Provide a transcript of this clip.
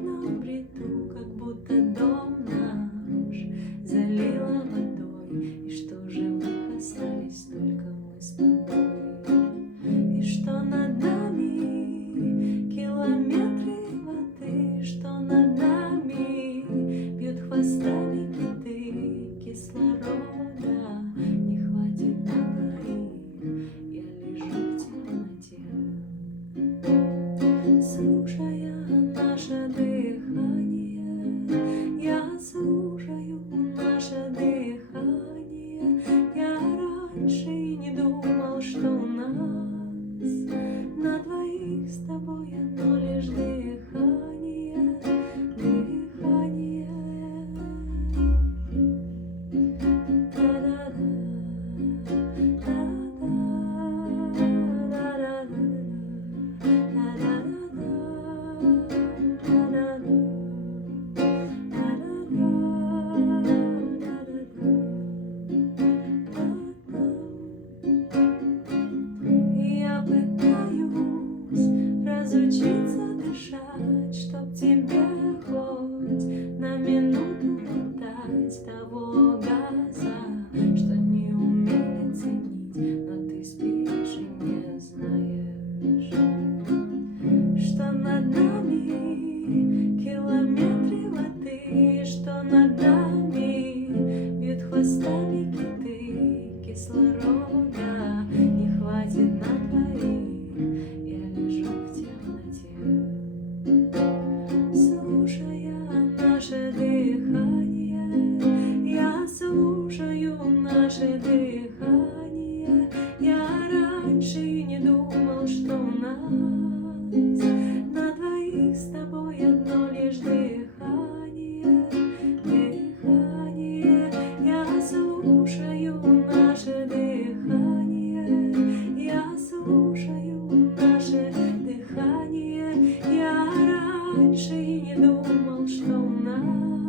верном бреду, как будто дом наш залило водой. И что живых остались только мы с тобой. И что над нами километры воды, что над нами бьют хвостами киты. Кислорода не хватит на двоих, я лежу в темноте, слушая наше дыхание. Я слушаю наше дыхание. Я раньше и не думал, что у нас на двоих с тобой одно лишь дыхание. Дыхание. Я пытаюсь разучиться дышать, чтоб тебе хоть на минуту дать того газа, что не умели ценить, но ты спишь и не знаешь, что над нами километры воды, что над нами бьют хвостами киты. Кислорода не хватит на двоих, я лежу в темноте, слушая наше дыхание. Я слушаю наше дыхание. Я раньше и не думал, что у нас на двоих с тобой одно лишь дыхание. Дыхание. Я слушаю наше дыхание. Я слушаю наше дыхание. Я раньше и не думал, что у нас